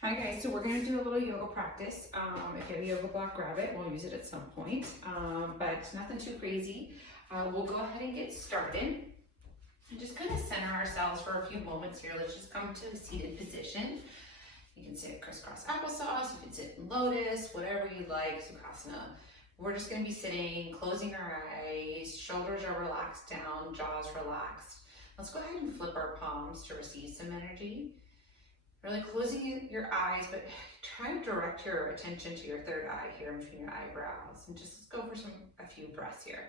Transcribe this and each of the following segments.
Hi guys, so we're going to do a little yoga practice. If you have a yoga block, grab it. We'll use it at some point, but nothing too crazy. We'll go ahead and get started. And just kind of center ourselves for a few moments here. Let's just come to a seated position. You can sit crisscross applesauce, you can sit in lotus, whatever you like, Sukhasana. We're just going to be sitting, closing our eyes, shoulders are relaxed down, jaws relaxed. Let's go ahead and flip our palms to receive some energy. Really closing your eyes, but try to direct your attention to your third eye here between your eyebrows. And just let's go for a few breaths here.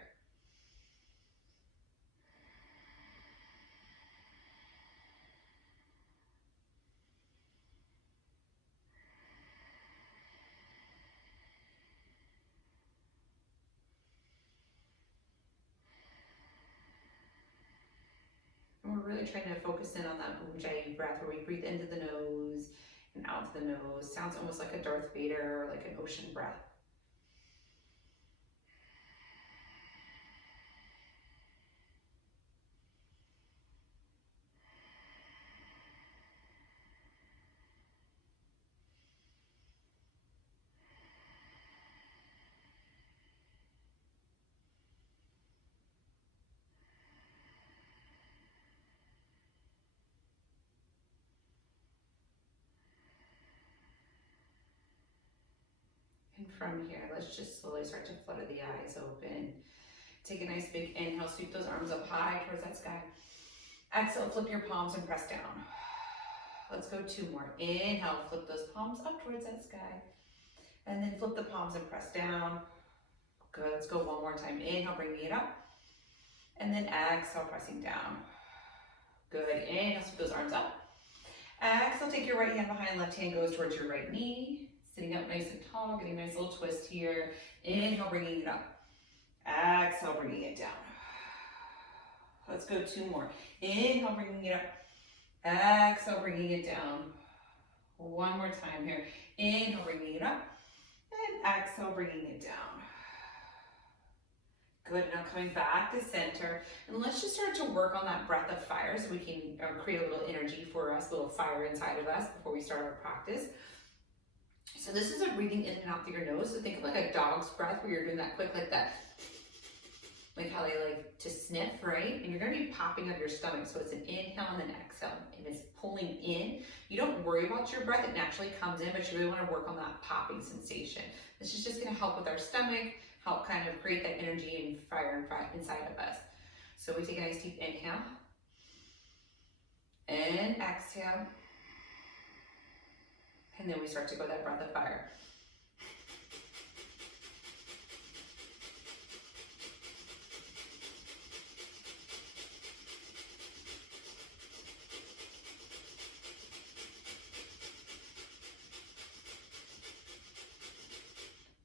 And we're really trying to focus in on that Ujjayi breath where we breathe into the nose and out the nose. Sounds almost like a Darth Vader or like an ocean breath. And from here, let's just slowly start to flutter the eyes open. Take a nice big inhale, sweep those arms up high towards that sky. Exhale, flip your palms and press down. Let's go two more. Inhale, flip those palms up towards that sky. And then flip the palms and press down. Good, let's go one more time. Inhale, bringing it up. And then exhale, pressing down. Good, inhale, flip those arms up. Exhale, take your right hand behind, left hand goes towards your right knee. Sitting up nice and tall, getting a nice little twist here. Inhale, bringing it up. Exhale, bringing it down. Let's go two more. Inhale, bringing it up. Exhale, bringing it down. One more time here. Inhale, bringing it up. And exhale, bringing it down. Good, now coming back to center. And let's just start to work on that breath of fire so we can create a little energy for us, a little fire inside of us before we start our practice. So this is a breathing in and out through your nose. So think of like a dog's breath where you're doing that quick like that. Like how they like to sniff, right? And you're gonna be popping up your stomach. So it's an inhale and an exhale. And it's pulling in. You don't worry about your breath, it naturally comes in, but you really wanna work on that popping sensation. This is just gonna help with our stomach, help kind of create that energy and fire inside of us. So we take a nice deep inhale. And exhale. And then we start to go that breath of fire.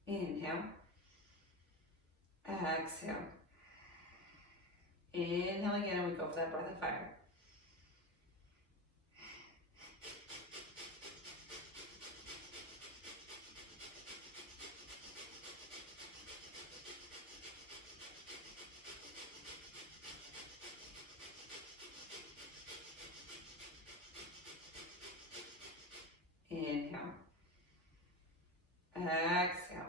Inhale. Exhale. Inhale again, and we go for that breath of fire. Inhale. Exhale.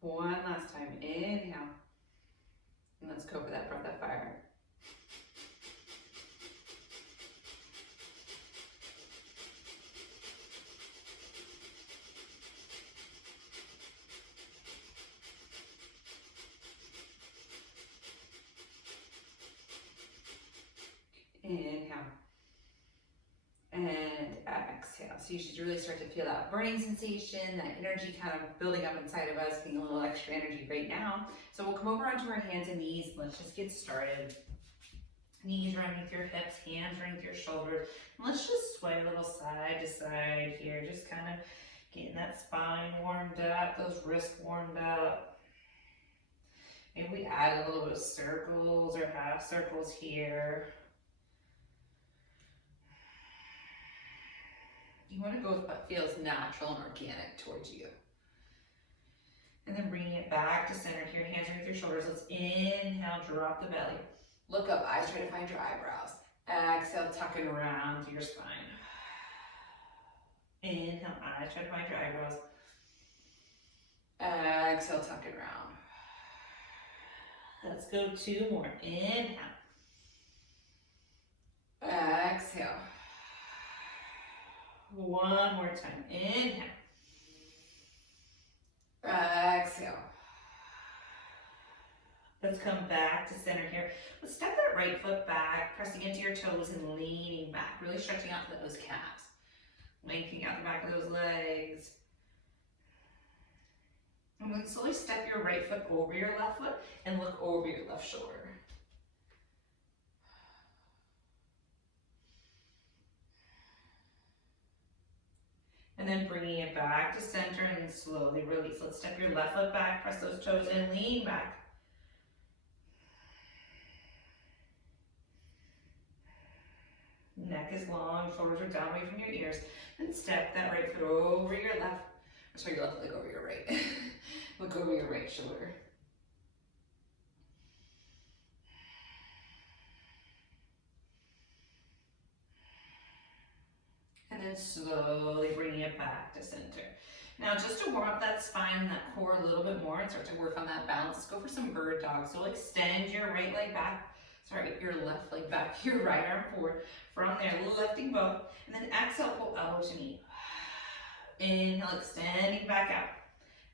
One last time. Inhale. And let's go for that breath of fire. Inhale. And exhale. So you should really start to feel that burning sensation, that energy kind of building up inside of us, getting a little extra energy right now. So we'll come over onto our hands and knees. Let's just get started. Knees right underneath your hips, hands right underneath your shoulders. And let's just sway a little side to side here. Just kind of getting that spine warmed up, those wrists warmed up. Maybe we add a little bit of circles or half circles here. You want to go with what feels natural and organic towards you. And then bringing it back to center here, hands underneath your shoulders. Let's inhale, drop the belly. Look up, eyes try to find your eyebrows. Exhale, tuck it around through your spine. Try to find your eyebrows. Exhale, tuck it around. Let's go 2 more. Inhale. Exhale. 1 more time. Inhale. Exhale. Let's come back to center here. Let's step that right foot back, pressing into your toes and leaning back. Really stretching out those calves. Lengthening out the back of those legs. And then slowly step your right foot over your left foot and look over your left shoulder. And then bringing it back to center and then slowly release. Let's step your left foot back, press those toes in, lean back. Neck is long, shoulders are down away from your ears. And step that right foot over your left. Sorry, your left leg over your right. Look over your right shoulder. And then slowly bringing it back to center. Now just to warm up that spine and that core a little bit more and start to work on that balance, let's go for some bird dog. So extend your right leg back, your left leg back, your right arm forward. From there, lifting both, and then exhale, pull elbow to knee. Inhale, extending back out.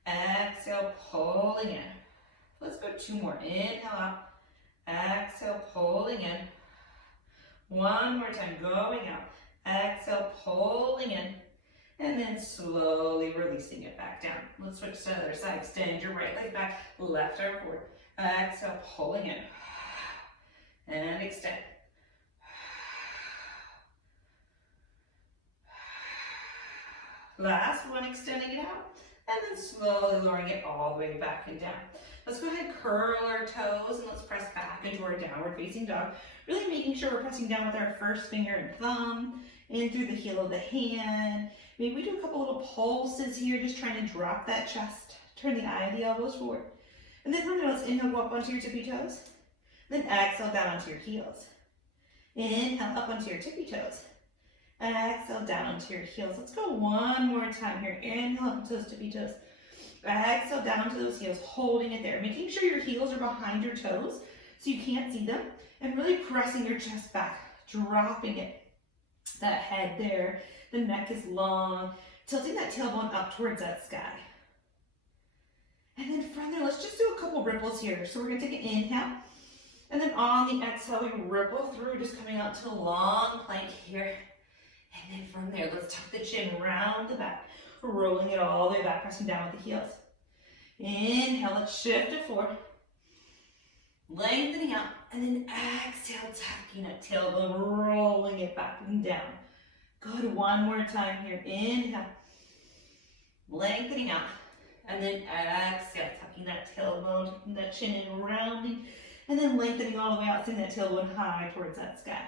Exhale, pulling in. Let's go 2 more. Inhale out. Exhale, pulling in. 1 more time, going out. Exhale, pulling in. And then slowly releasing it back down. Let's switch to the other side. Extend your right leg back, left arm forward. Exhale, pulling in. And extend. Last one, extending it out. And then slowly lowering it all the way back and down. Let's go ahead and curl our toes and let's press back into our downward facing dog. Really making sure we're pressing down with our first finger and thumb in through the heel of the hand. Maybe we do a couple little pulses here, just trying to drop that chest. Turn the eye of the elbows forward. And then from there, let's inhale, go up onto your tippy toes. Then exhale down onto your heels. Inhale up onto your tippy toes. Exhale down onto your heels. Let's go 1 more time here. Inhale up onto those tippy toes. Exhale down onto those heels, holding it there. Making sure your heels are behind your toes so you can't see them. And really pressing your chest back, dropping it. That head there. The neck is long. Tilting that tailbone up towards that sky. And then from there, let's just do a couple ripples here. So we're going to take an inhale. And then on the exhale, we ripple through, just coming out to a long plank here. And then from there, let's tuck the chin round the back, rolling it all the way back, pressing down with the heels. Inhale, let's shift it forward. Lengthening out, and then exhale, tucking that tailbone, rolling it back and down. Good, 1 more time here. Inhale, lengthening out, and then exhale, tucking that tailbone, tucking that chin in, rounding, and then lengthening all the way out, sending that tailbone high towards that sky.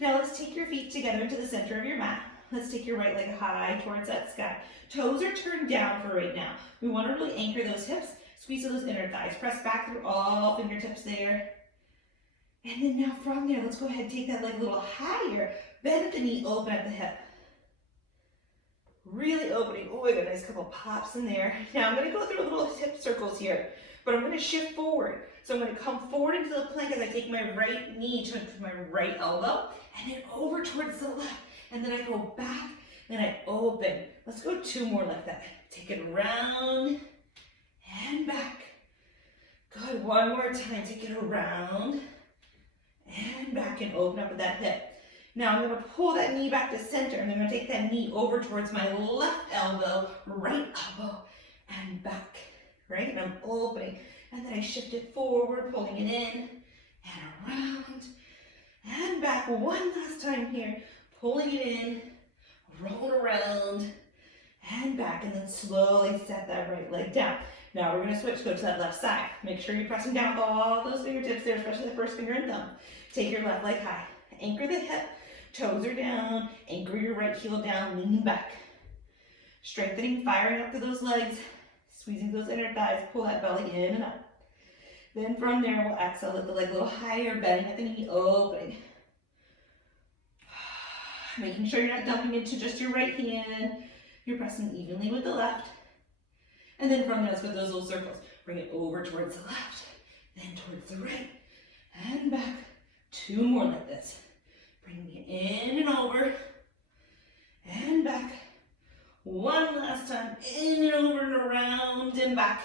Now let's take your feet together into the center of your mat. Let's take your right leg high towards that sky. Toes are turned down for right now. We want to really anchor those hips, squeeze those inner thighs, press back through all fingertips there. And then now from there, let's go ahead and take that leg a little higher. Bend at the knee, open at the hip. Really opening. Oh, I got a nice couple pops in there. Now I'm going to go through little hip circles here, but I'm going to shift forward. So I'm going to come forward into the plank as I take my right knee to my right elbow, and then over towards the left. And then I go back, and I open. Let's go 2 more like that. Take it around and back. Good, 1 more time. Take it around and back and open up with that hip. Now I'm going to pull that knee back to center, and I'm going to take that knee over towards my left elbow, right elbow, and back. Right? And I'm opening. And then I shift it forward, pulling it in, and around, and back. 1 last time here. Pulling it in, roll around, and back, and then slowly set that right leg down. Now we're going to switch, go to that left side. Make sure you're pressing down with all those fingertips there, especially the first finger and thumb. Take your left leg high. Anchor the hip, toes are down, anchor your right heel down, leaning back. Strengthening, firing up through those legs, squeezing those inner thighs, pull that belly in and up. Then from there, we'll exhale, lift the leg a little higher, bending at the knee, opening. Making sure you're not dumping into just your right hand. You're pressing evenly with the left. And then from there, let's go those little circles. Bring it over towards the left, then towards the right, and back. 2 more like this. Bring it in and over, and back. 1 last time, in and over and around and back.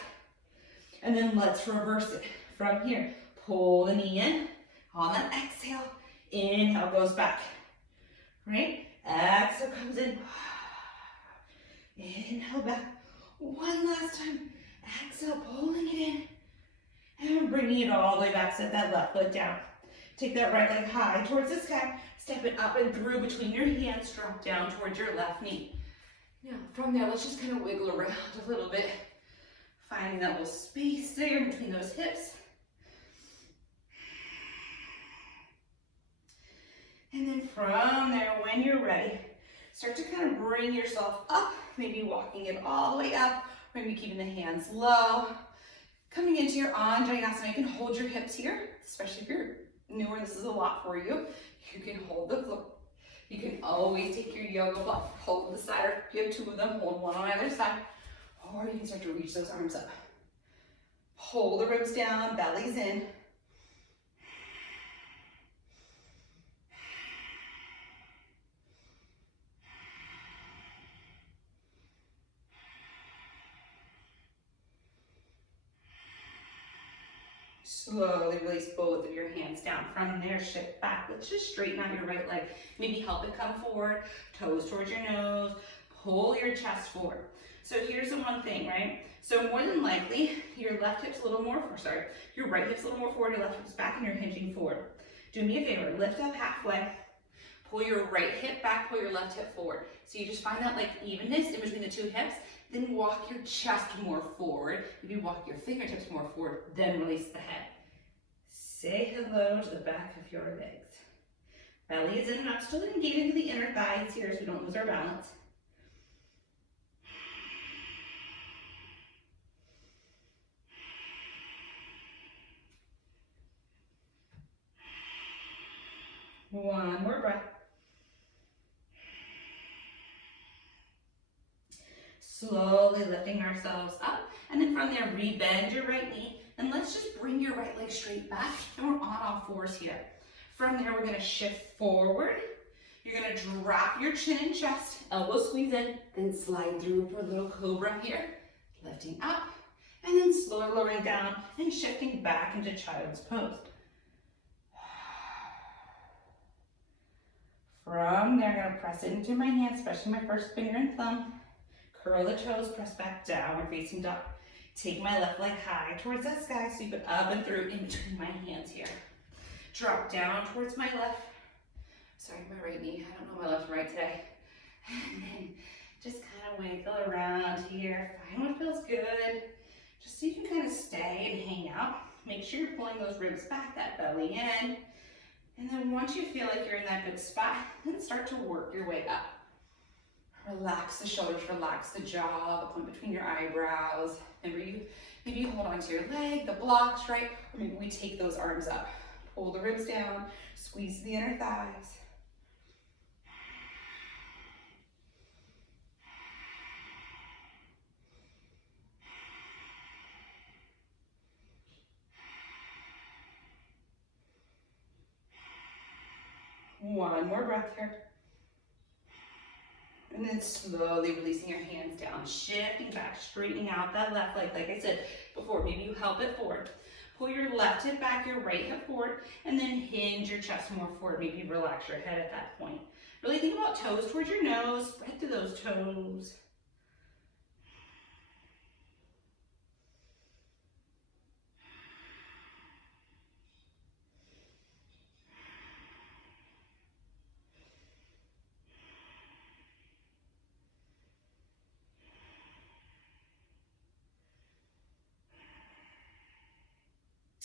And then let's reverse it. From here, pull the knee in. On that exhale, inhale goes back. Right? Exhale comes in. Inhale back. 1 last time. Exhale, pulling it in. And bringing it all the way back. Set that left foot down. Take that right leg high towards the sky. Step it up and through between your hands. Drop down towards your left knee. Now, from there, let's just kind of wiggle around a little bit. Finding that little space there between those hips. And then from there, when you're ready, start to kind of bring yourself up, maybe walking it all the way up, maybe keeping the hands low. Coming into your Anjaneyasana, you can hold your hips here, especially if you're newer, this is a lot for you. You can hold the floor. You can always take your yoga block, hold the side, or if you have 2 of them, hold 1 on either side. Or you can start to reach those arms up. Pull the ribs down, belly's in. Slowly release both of your hands down. From there, shift back. Let's just straighten out your right leg. Maybe help it come forward, toes towards your nose. Pull your chest forward. So here's the one thing, right? So more than likely, your left hip's a little more, your right hip's a little more forward, your left hip's back, and you're hinging forward. Do me a favor, lift up halfway, pull your right hip back, pull your left hip forward. So you just find that like evenness in between the 2 hips, then walk your chest more forward, maybe walk your fingertips more forward, then release the head. Say hello to the back of your legs. Belly is in and up, still engaging into the inner thighs here so we don't lose our balance. One more breath. Slowly lifting ourselves up, and then from there, rebend your right knee, and let's just bring your right leg straight back, and we're on all 4s here. From there, we're gonna shift forward. You're gonna drop your chin and chest, elbows squeeze in, then slide through for a little cobra here, lifting up, and then slowly lowering down and shifting back into child's pose. From there, I'm gonna press it into my hands, especially my first finger and thumb. Curl the toes, press back downward facing dog. Take my left leg high towards that sky, sweep it up and through in between my hands here. Drop down towards my left. Sorry, my right knee. I don't know my left and right today. And then just kind of wiggle around here. Find what feels good. Just so you can kind of stay and hang out. Make sure you're pulling those ribs back, that belly in. And then once you feel like you're in that good spot, then start to work your way up. Relax the shoulders, relax the jaw, the point between your eyebrows. Maybe you hold onto your leg, the blocks, right? Or maybe we take those arms up. Pull the ribs down, squeeze the inner thighs. One more breath here. And then slowly releasing your hands down, shifting back, straightening out that left leg. Like I said before, maybe you help it forward. Pull your left hip back, your right hip forward, and then hinge your chest more forward. Maybe relax your head at that point. Really think about toes towards your nose, spread through those toes.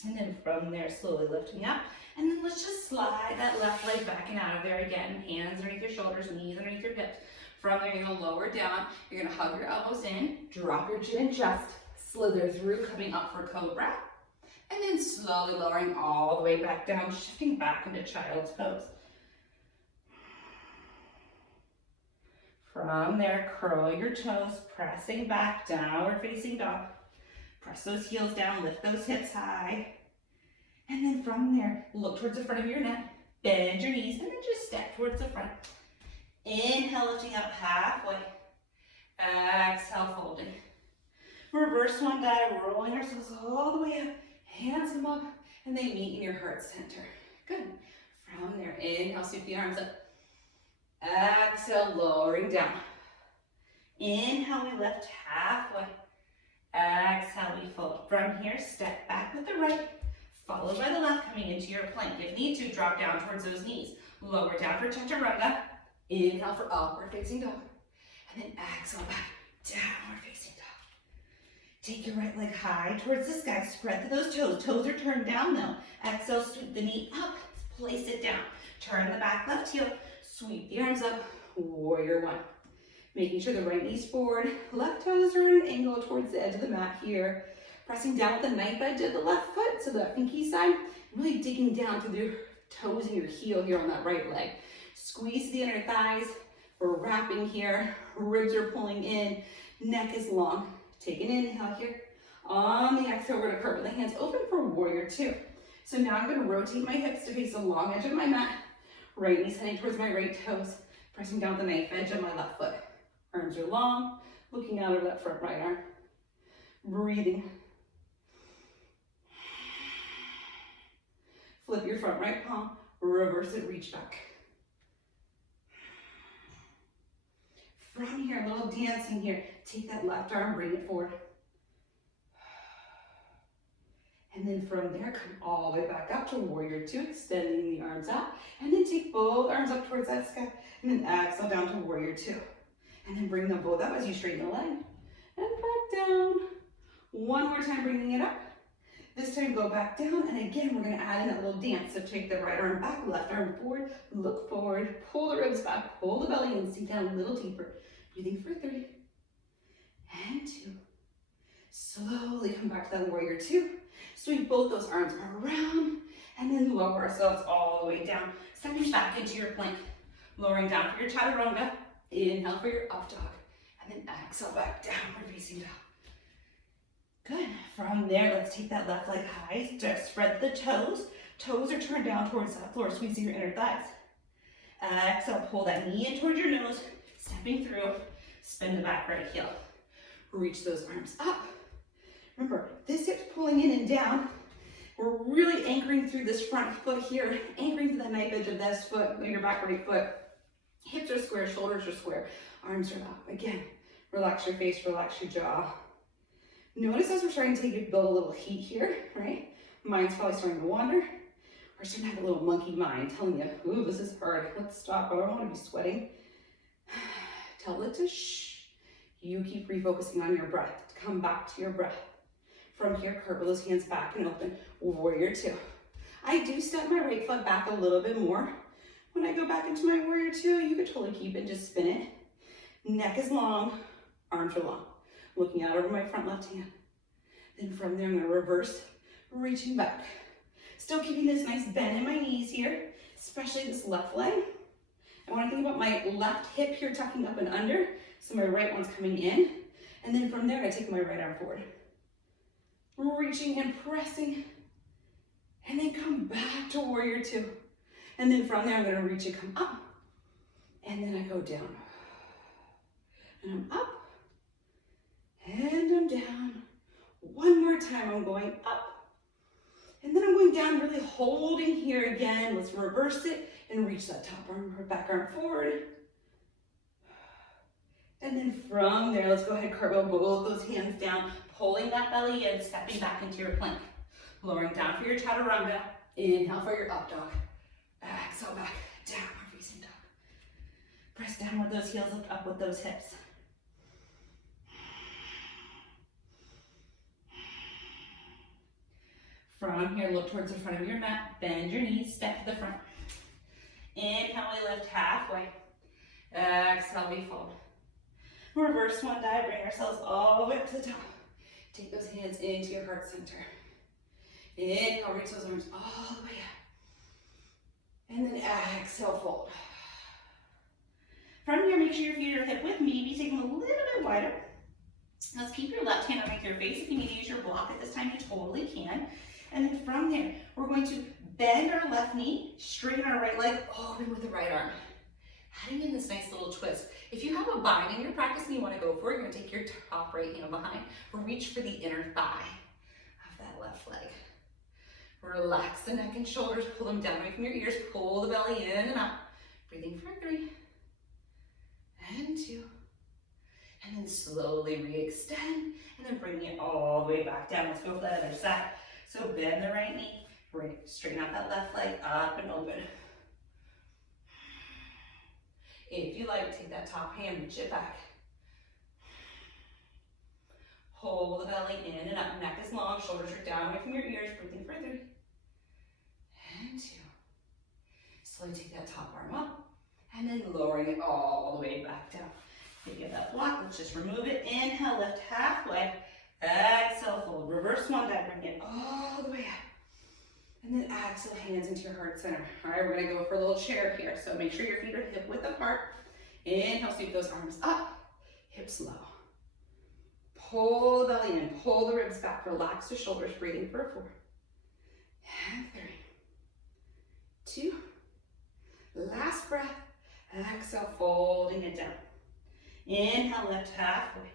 And then from there, slowly lifting up. And then let's just slide that left leg back and out of there again. Hands underneath your shoulders, knees underneath your hips. From there, you're gonna lower down. You're gonna hug your elbows in, drop your chin and chest, slither through, coming up for cobra. And then slowly lowering all the way back down, shifting back into child's pose. From there, curl your toes, pressing back, downward facing dog. Press those heels down, lift those hips high. And then from there, look towards the front of your neck, bend your knees, and then just step towards the front. Inhale, lifting up halfway. Exhale, folding. Reverse one dive, rolling ourselves all the way up. Hands come up, and they meet in your heart center. Good. From there, inhale, sweep the arms up. Exhale, lowering down. Inhale, we lift halfway. Exhale, we fold. From here, step back with the right, followed by the left, coming into your plank. If need to, drop down towards those knees. Lower down for chaturanga. Inhale for upward facing dog. And then exhale back, downward facing dog. Take your right leg high towards the sky. Spread through those toes. Toes are turned down though. Exhale, sweep the knee up. Place it down. Turn the back left heel. Sweep the arms up. Warrior one. Making sure the right knee's forward. Left toes are at an angle towards the edge of the mat here. Pressing down with the knife edge of the left foot, so the pinky side. Really digging down through your toes and your heel here on that right leg. Squeeze the inner thighs. We're wrapping here. Ribs are pulling in. Neck is long. Take an inhale here. On the exhale, we're going to curve the hands open for warrior two. So now I'm going to rotate my hips to face the long edge of my mat. Right knee's heading towards my right toes. Pressing down with the knife edge of my left foot. Arms are long. Looking out over that front right arm. Breathing. Flip your front right palm. Reverse it, reach back. From here, a little dancing here. Take that left arm, bring it forward. And then from there, come all the way back up to warrior two, extending the arms out. And then take both arms up towards that sky. And then exhale down to warrior two. And then bring them both up as you straighten the leg. And back down. One more time, bringing it up. This time, go back down. And again, we're going to add in that little dance. So take the right arm back, left arm forward. Look forward. Pull the ribs back. Pull the belly and sink down a little deeper. Breathing for 3 and 2. Slowly come back to that warrior two. Sweep both those arms around and then lower ourselves all the way down. Stepping back into your plank. Lowering down for your chaturanga. Inhale for your up dog. And then exhale back, downward facing dog. Good. From there, let's take that left leg high. Just spread the toes. Toes are turned down towards that floor, squeezing your inner thighs. Exhale, pull that knee in towards your nose. Stepping through, spin the back right heel. Reach those arms up. Remember, this hip's pulling in and down. We're really anchoring through this front foot here, anchoring to the knife edge of this foot, your back right foot. Hips are square, shoulders are square, arms are up. Again, relax your face, relax your jaw. Notice as we're starting to build a little heat here, right? Mind's probably starting to wander. We're starting to have a little monkey mind telling you, ooh, this is hard. Let's stop. I don't want to be sweating. Tell it to shh. You keep refocusing on your breath. Come back to your breath. From here, curve those hands back and open. Warrior two. I do step my right foot back a little bit more. When I go back into my warrior two, you could totally keep it, just spin it. Neck is long, arms are long. Looking out over my front left hand. Then from there, I'm gonna reverse, reaching back. Still keeping this nice bend in my knees here, especially this left leg. I wanna think about my left hip here tucking up and under, so my right one's coming in. And then from there, I take my right arm forward. Reaching and pressing, and then come back to warrior two. And then from there, I'm gonna reach and come up. And then I go down. And I'm up, and I'm down. One more time, I'm going up. And then I'm going down, really holding here again. Let's reverse it and reach that top arm, or back arm forward. And then from there, let's go ahead, curve both those hands down, pulling that belly in, stepping back into your plank. Lowering down for your chaturanga. Inhale for your up dog. Exhale back, downward facing dog. Press down with those heels, lift up with those hips. From here, look towards the front of your mat, bend your knees, step to the front. Inhale, we lift halfway. Exhale, we fold. Reverse one dive, bring ourselves all the way up to the top. Take those hands into your heart center. Inhale, reach those arms all the way up. And then exhale, fold. From here, make sure your feet are hip width, maybe take them a little bit wider. Let's keep your left hand underneath your face. If you need to use your block at this time, you totally can. And then from there, we're going to bend our left knee, straighten our right leg, open with the right arm. Adding in this nice little twist. If you have a bind in your practice and you want to go for it, you're going to take your top right hand behind, reach for the inner thigh of that left leg. Relax the neck and shoulders, pull them down away from your ears, pull the belly in and up. Breathing for 3 and 2. And then slowly re-extend, and then bring it all the way back down. Let's go for that other side. So bend the right knee, straighten out that left leg, up and open. If you like, take that top hand, reach it back. Hold the belly in and up, neck is long, shoulders are down away from your ears, breathing for 3 and 2. Slowly take that top arm up, and then lowering it all the way back down. If you have that block, let's just remove it. Inhale, lift halfway. Exhale, fold. Reverse one dive, bring it all the way up. And then exhale, hands into your heart center. All right, we're gonna go for a little chair here. So make sure your feet are hip width apart. Inhale, sweep those arms up, hips low. Pull the belly in, pull the ribs back, relax the shoulders, breathing for 4 and 3, 2, last breath. Exhale, folding it down. Inhale, lift halfway.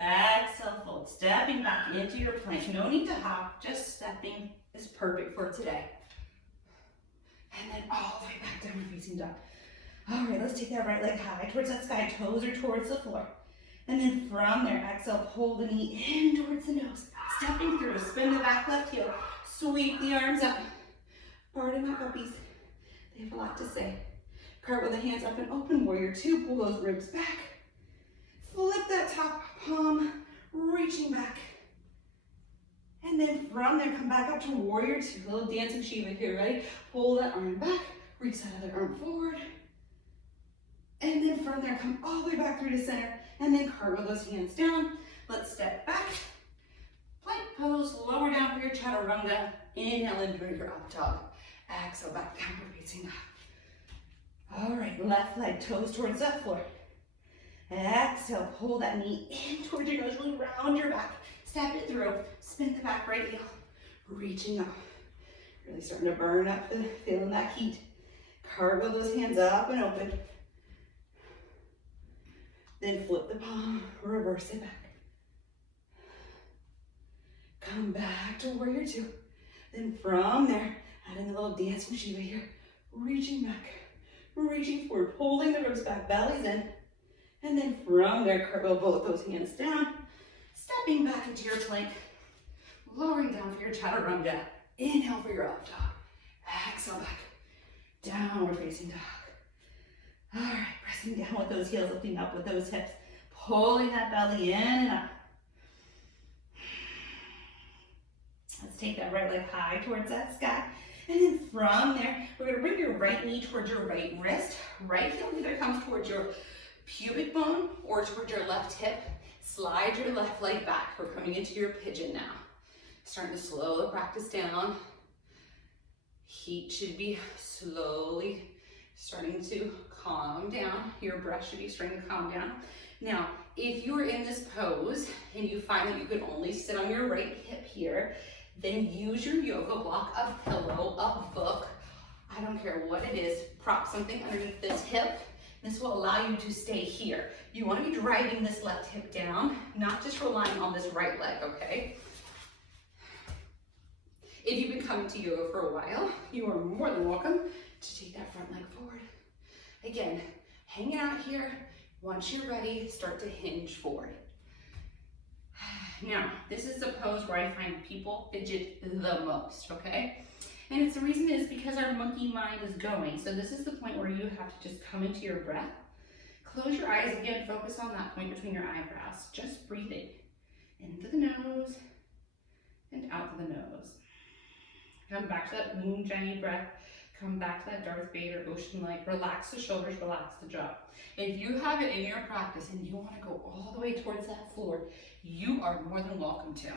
Exhale, fold. Stepping back into your plank. No need to hop, just stepping is perfect for today. And then all the way back down, facing dog. All right, let's take that right leg high towards that sky, toes are towards the floor. And then from there, exhale, pull the knee in towards the nose. Stepping through, spin the back left heel, sweep the arms up. Pardon my puppies, they have a lot to say. Cartwheel the hands up and open, warrior 2, pull those ribs back. Flip that top palm, reaching back. And then from there, come back up to warrior 2, a little dancing Shiva here, ready? Pull that arm back, reach that other arm forward. And then from there, come all the way back through to center, and then cartwheel those hands down. Let's step back, plank pose, lower down for your chaturanga. Inhale in for your up dog. Exhale, back down for facing dog. All right, left leg, toes towards that floor. Exhale, pull that knee in towards your nose, really round your back. Step it through, spin the back right heel, reaching up. Really starting to burn up, feeling that heat. Cartwheel those hands up and open. Then flip the palm, reverse it back. Come back to warrior 2. Then from there, adding a little dancing Shiva here, reaching back, reaching forward, pulling the ribs back, bellies in. And then from there, cartwheel both those hands down, stepping back into your plank, lowering down for your chaturanga. Inhale for your up dog. Exhale back, downward facing dog. All right, pressing down with those heels, lifting up with those hips, pulling that belly in and up. Let's take that right leg high towards that sky. And then from there, we're gonna bring your right knee towards your right wrist. Right heel either comes towards your pubic bone or towards your left hip. Slide your left leg back. We're coming into your pigeon now. Starting to slow the practice down. Heat should be slowly starting to calm down. Your breath should be starting to calm down. Now, if you're in this pose and you find that you can only sit on your right hip here, then use your yoga block, a pillow, a book. I don't care what it is. Prop something underneath this hip. This will allow you to stay here. You want to be driving this left hip down, not just relying on this right leg, okay? If you've been coming to yoga for a while, you are more than welcome to take that front leg forward. Again, hang out here. Once you're ready, start to hinge forward. Now, this is the pose where I find people fidget the most, okay? And it's the reason is because our monkey mind is going. So this is the point where you have to just come into your breath. Close your eyes again, focus on that point between your eyebrows. Just breathing into the nose and out to the nose. Come back to that Ujjayi breath. Come back to that Darth Vader ocean light. Relax the shoulders, relax the jaw. If you have it in your practice and you want to go all the way towards that floor, you are more than welcome to.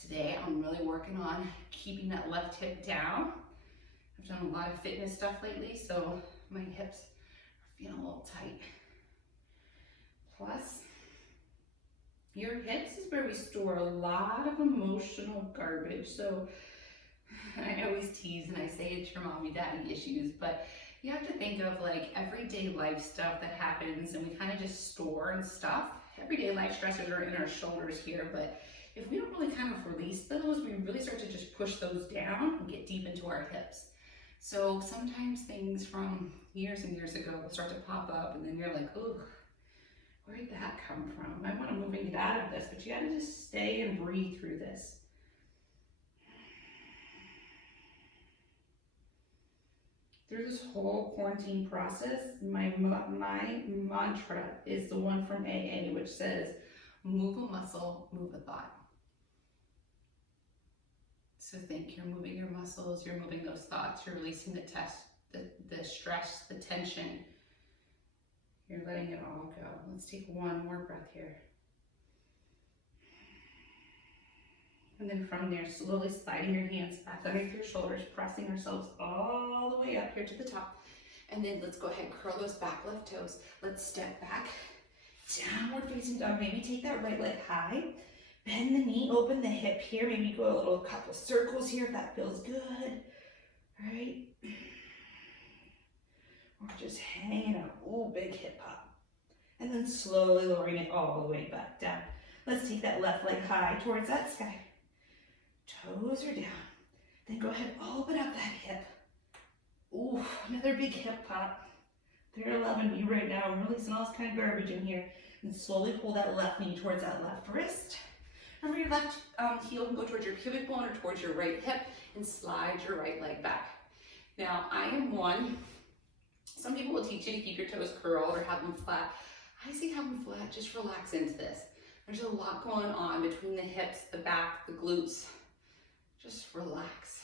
Today, I'm really working on keeping that left hip down. I've done a lot of fitness stuff lately, so my hips are feeling a little tight. Plus, your hips is where we store a lot of emotional garbage. So I always tease and I say it's your mommy daddy issues, but you have to think of like everyday life stuff that happens and we kind of just store and stuff. Everyday life stressors are in our shoulders here, but if we don't really kind of release those, we really start to just push those down and get deep into our hips. So sometimes things from years and years ago will start to pop up and then you're like, oh, where did that come from? I want to move and get out of this, but you gotta just stay and breathe through this. Through this whole quarantine process, my mantra is the one from AA, which says, move a muscle, move a thought. So think, you're moving your muscles, you're moving those thoughts, you're releasing the stress, the tension. You're letting it all go. Let's take one more breath here. And then from there, slowly sliding your hands back underneath your shoulders, pressing ourselves all the way up here to the top. And then let's go ahead and curl those back left toes. Let's step back, downward facing dog. Maybe take that right leg high. Bend the knee, open the hip here. Maybe go a little couple circles here if that feels good. All right. Or just hanging out. Ooh, big hip pop. And then slowly lowering it all the way back down. Let's take that left leg high towards that sky. Toes are down. Then go ahead, open up that hip. Ooh, another big hip pop. They're loving me right now. I'm releasing all this kind of garbage in here. And slowly pull that left knee towards that left wrist. Remember, your left heel can go towards your pubic bone or towards your right hip and slide your right leg back. Now, I am one. Some people will teach you to keep your toes curled or have them flat. I say have them flat, just relax into this. There's a lot going on between the hips, the back, the glutes. Just relax.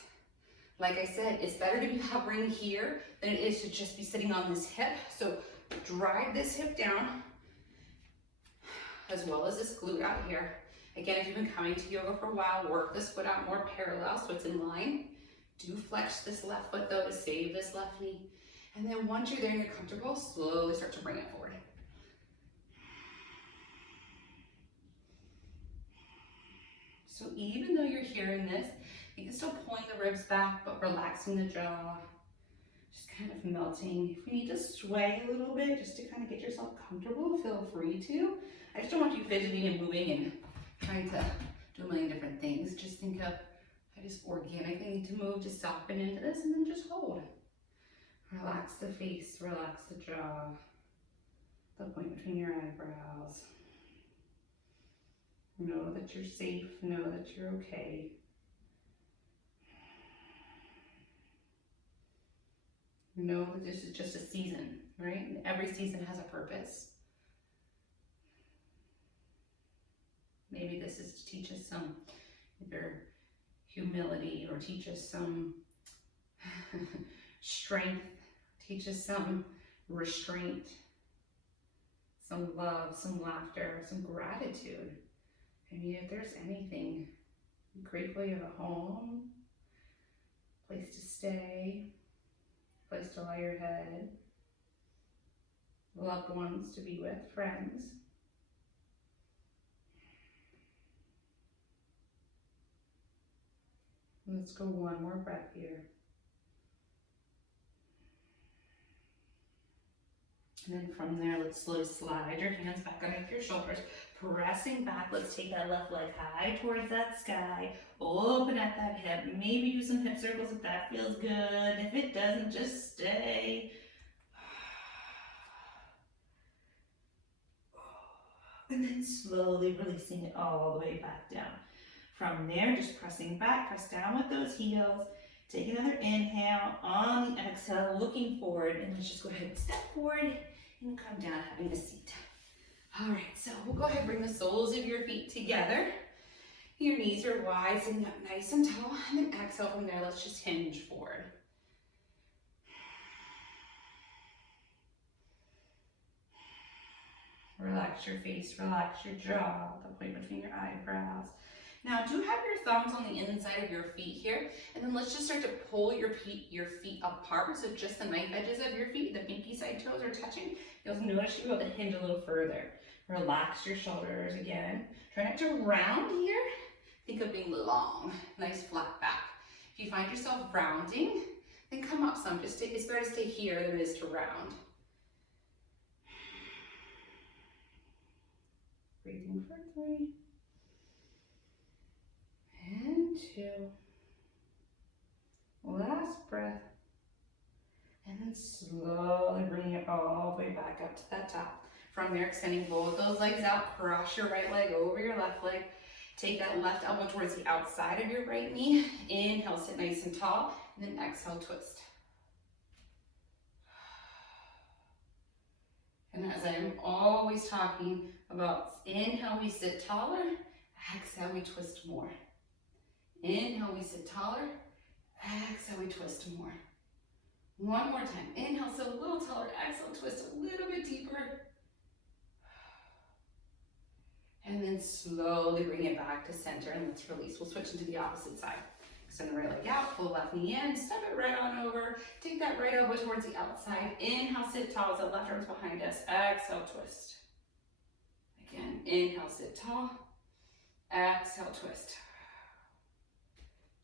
Like I said, it's better to be hovering here than it is to just be sitting on this hip. So drive this hip down as well as this glute out here. Again, if you've been coming to yoga for a while, work this foot out more parallel so it's in line. Do flex this left foot though to save this left knee. And then once you're there and you're comfortable, slowly start to bring it forward. So even though you're hearing this, you can still pulling the ribs back, but relaxing the jaw, just kind of melting. If you need to sway a little bit, just to kind of get yourself comfortable, feel free to. I just don't want you fidgeting and moving and trying to do a million different things. Just think of, I just organically need to move, just soften into this, and then just hold. Relax the face, relax the jaw, the point between your eyebrows. Know that you're safe, know that you're okay. Know that this is just a season, right? And every season has a purpose. Maybe this is to teach us some either humility or teach us some strength, teach us some restraint, some love, some laughter, some gratitude. I mean, if there's anything, I'm grateful you have a home, place to stay, place to lie your head, loved ones to be with, friends. Let's go one more breath here. And then from there, let's slowly slide your hands back underneath your shoulders, pressing back. Let's take that left leg high towards that sky. Open at that hip. Maybe do some hip circles if that feels good. If it doesn't, just stay. And then slowly releasing it all the way back down. From there, just pressing back, press down with those heels. Take another inhale. On the exhale, looking forward. And let's just go ahead and step forward and come down, having a seat. All right, so we'll go ahead and bring the soles of your feet together. Your knees are wide, sitting up nice and tall. And then exhale from there, let's just hinge forward. Relax your face, relax your jaw, the point between your eyebrows. Now do have your thumbs on the inside of your feet here, and then let's just start to pull your feet apart. So just the knife edges of your feet, the pinky side toes are touching. You'll notice you'll be able to hinge a little further. Relax your shoulders again. Try not to round here. Think of being long, nice flat back. If you find yourself rounding, then come up some. It's better to stay here than it is to round. Breathing for 3. And 2. Last breath. And then slowly bring it all the way back up to that top. From there, extending both those legs out, cross your right leg over your left leg. Take that left elbow towards the outside of your right knee. Inhale, sit nice and tall, and then exhale, twist. And as I'm always talking about, inhale, we sit taller, exhale, we twist more. Inhale, we sit taller, exhale, we twist more. One more time. Inhale, sit a little taller, exhale, twist a little bit deeper. And then slowly bring it back to center and let's release. We'll switch into the opposite side. Extend the right leg out, pull the left knee in, step it right on over. Take that right elbow towards the outside. Inhale, sit tall, so left arm's behind us. Exhale, twist. Again, inhale, sit tall. Exhale, twist.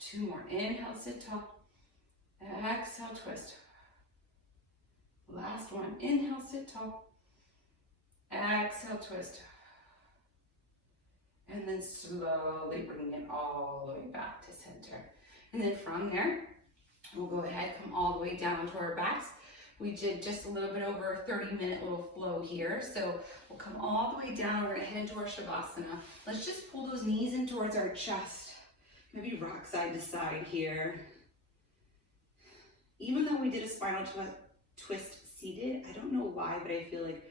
2 more. Inhale, sit tall. Exhale, twist. Last one. Inhale, sit tall. Exhale, twist. And then slowly bring it all the way back to center. And then from there, we'll go ahead, come all the way down onto our backs. We did just a little bit over a 30-minute little flow here. So we'll come all the way down. We're gonna head into our Shavasana. Let's just pull those knees in towards our chest. Maybe rock side to side here. Even though we did a spinal twist seated, I don't know why, but I feel like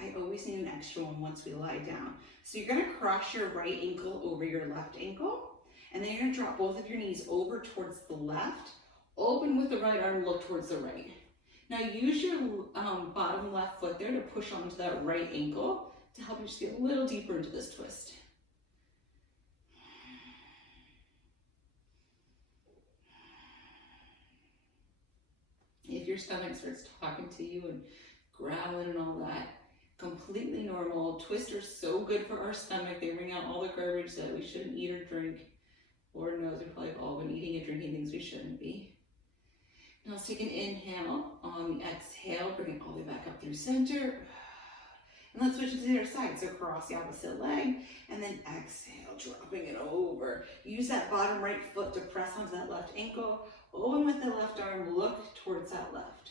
I always need an extra one once we lie down. So you're gonna cross your right ankle over your left ankle, and then you're gonna drop both of your knees over towards the left, open with the right arm, look towards the right. Now use your bottom left foot there to push onto that right ankle to help you just get a little deeper into this twist. If your stomach starts talking to you and growling and all that, completely normal. Twists are so good for our stomach. They bring out all the garbage that we shouldn't eat or drink. Lord knows we've probably all been eating and drinking things we shouldn't be. Now let's take an inhale. On the exhale, bring it all the way back up through center. And let's switch it to the other side. So cross the opposite leg, and then exhale, dropping it over. Use that bottom right foot to press onto that left ankle. Open with the left arm, look towards that left.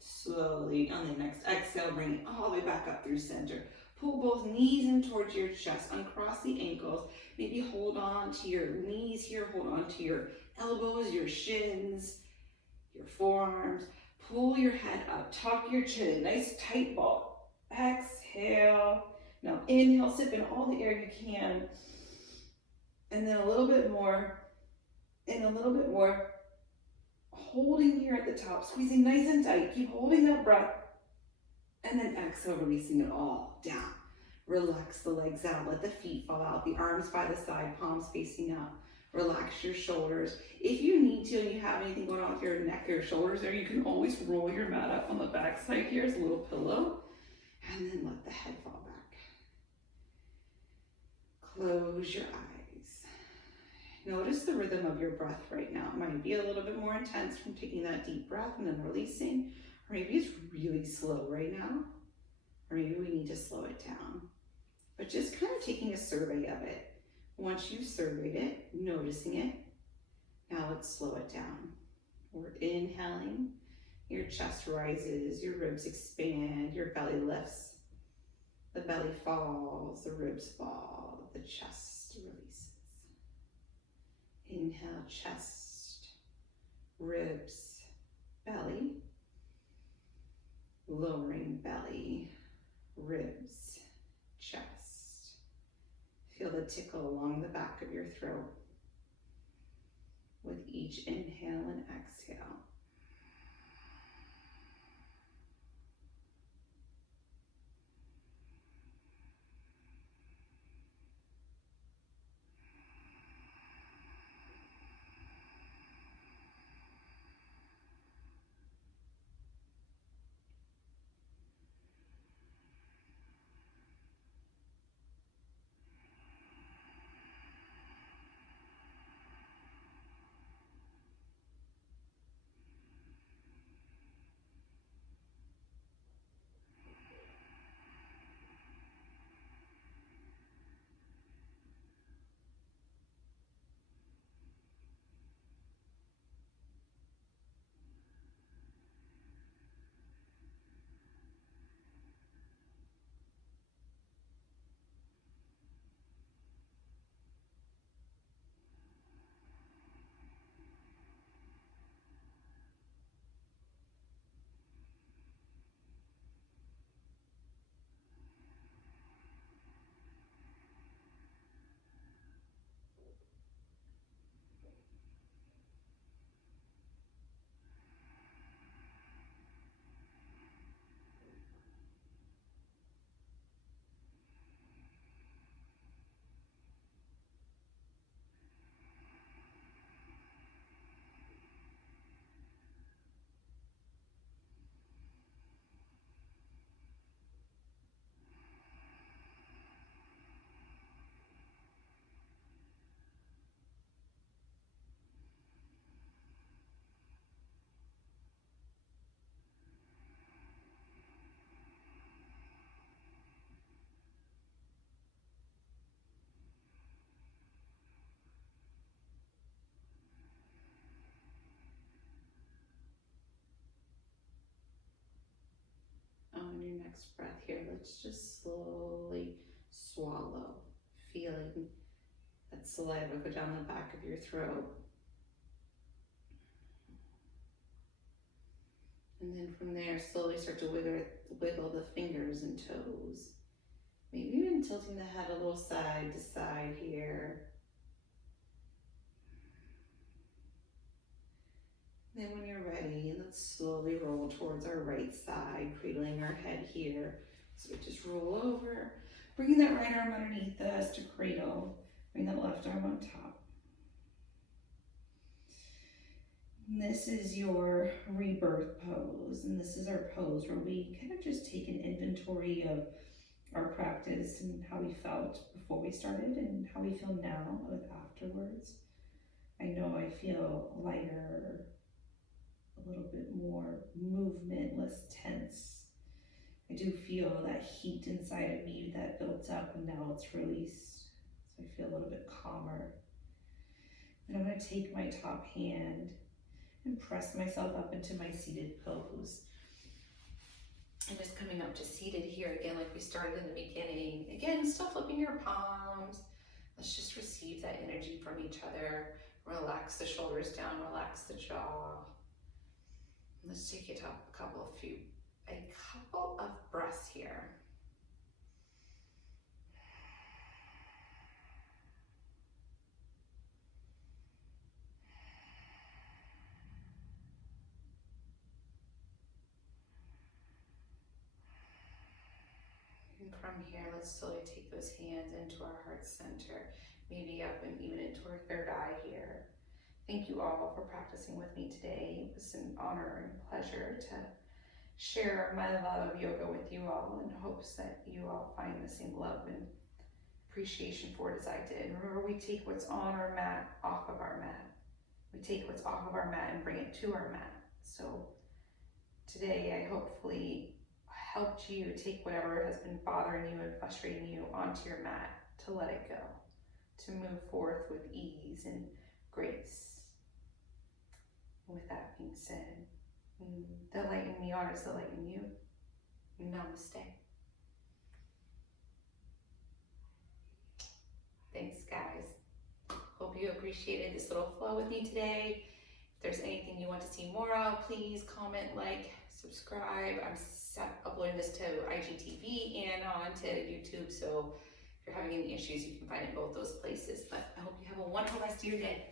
Slowly, on the next exhale, bring it all the way back up through center. Pull both knees in towards your chest, uncross the ankles. Maybe hold on to your knees here, hold on to your elbows, your shins, your forearms. Pull your head up, tuck your chin, nice tight ball. Exhale. Now inhale, sip in all the air you can. And then a little bit more, and a little bit more. Holding here at the top, squeezing nice and tight. Keep holding that breath. And then exhale, releasing it all down. Relax the legs out. Let the feet fall out. The arms by the side, palms facing up. Relax your shoulders. If you need to and you have anything going on with your neck or your shoulders there, you can always roll your mat up on the back side here as a little pillow. And then let the head fall back. Close your eyes. Notice the rhythm of your breath right now. It might be a little bit more intense from taking that deep breath and then releasing. Or maybe it's really slow right now. Or maybe we need to slow it down. But just kind of taking a survey of it. Once you've surveyed it, noticing it, now let's slow it down. We're inhaling. Your chest rises, your ribs expand, your belly lifts. The belly falls, the ribs fall, the chest releases. Inhale, chest, ribs, belly. Lowering belly, ribs, chest. Feel the tickle along the back of your throat with each inhale and exhale. On your next breath here, let's just slowly swallow, feeling that saliva go down the back of your throat. And then from there, slowly start to wiggle the fingers and toes. Maybe even tilting the head a little side to side here. Then when you're ready, let's slowly roll towards our right side, cradling our head here. So we just roll over, bringing that right arm underneath us to cradle, bring that left arm on top. And this is your rebirth pose, and this is our pose where we kind of just take an inventory of our practice and how we felt before we started and how we feel now with afterwards. I know I feel lighter, a little bit more movement, less tense. I do feel that heat inside of me that built up and now it's released. So I feel a little bit calmer. And I'm going to take my top hand and press myself up into my seated pose. And just coming up to seated here again, like we started in the beginning. Again, still flipping your palms. Let's just receive that energy from each other. Relax the shoulders down, relax the jaw. Let's take it up a couple of breaths here. And from here, let's slowly take those hands into our heart center, maybe up and even into our third eye here. Thank you all for practicing with me today. It was an honor and pleasure to share my love of yoga with you all in hopes that you all find the same love and appreciation for it as I did. Remember, we take what's on our mat off of our mat. We take what's off of our mat and bring it to our mat. So today I hopefully helped you take whatever has been bothering you and frustrating you onto your mat, to let it go, to move forth with ease and grace. With that being said, the light in me honors the light in you. Namaste. Thanks, guys. Hope you appreciated this little flow with me today. If there's anything you want to see more of, please comment, like, subscribe. I'm uploading this to IGTV and onto YouTube, so if you're having any issues, you can find it both those places. But I hope you have a wonderful rest of your day.